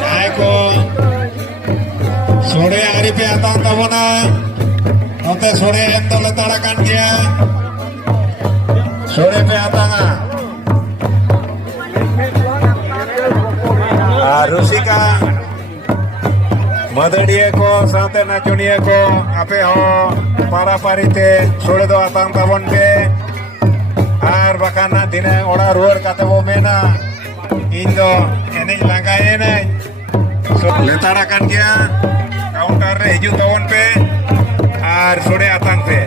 jai ko sore hari pe atang tabona note sore em to letarakan dia sore pe atanga rusika madadiya ko sate nachuniya ko ape ho para parite sore do atang tabon pe ar bakana dine ora ruar kate bo mena indo enej langgaena letarakan dia counter re hiju tabon pe ar sore atang pe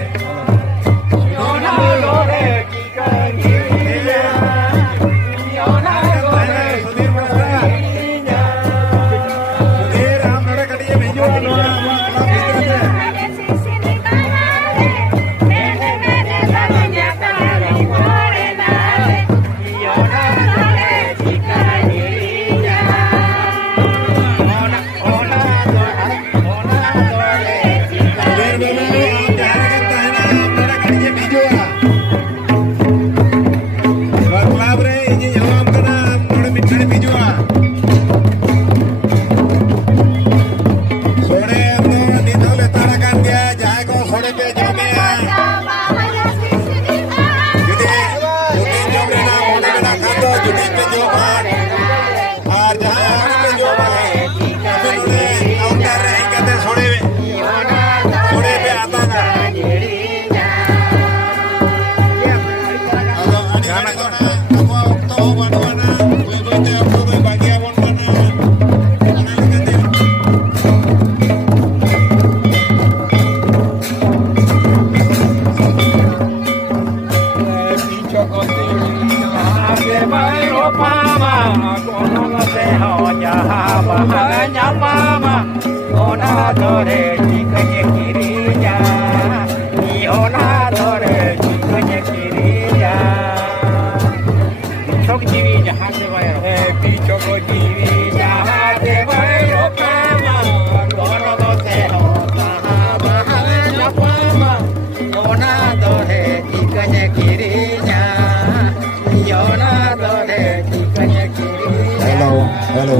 Halo.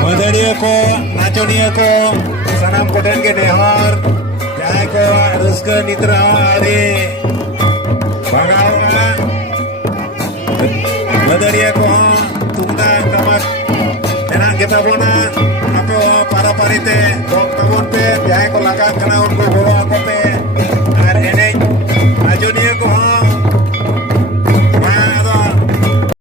Madadiya ko, nachoniya ko, sanam koten ke nehor, jai ko ruska nitra hari, bagaw ka. Madadiya ko, tunda tamat, enak kita bona, ape para parite, dok tabon pe, jai ko lakat kana unko bawa ko pe.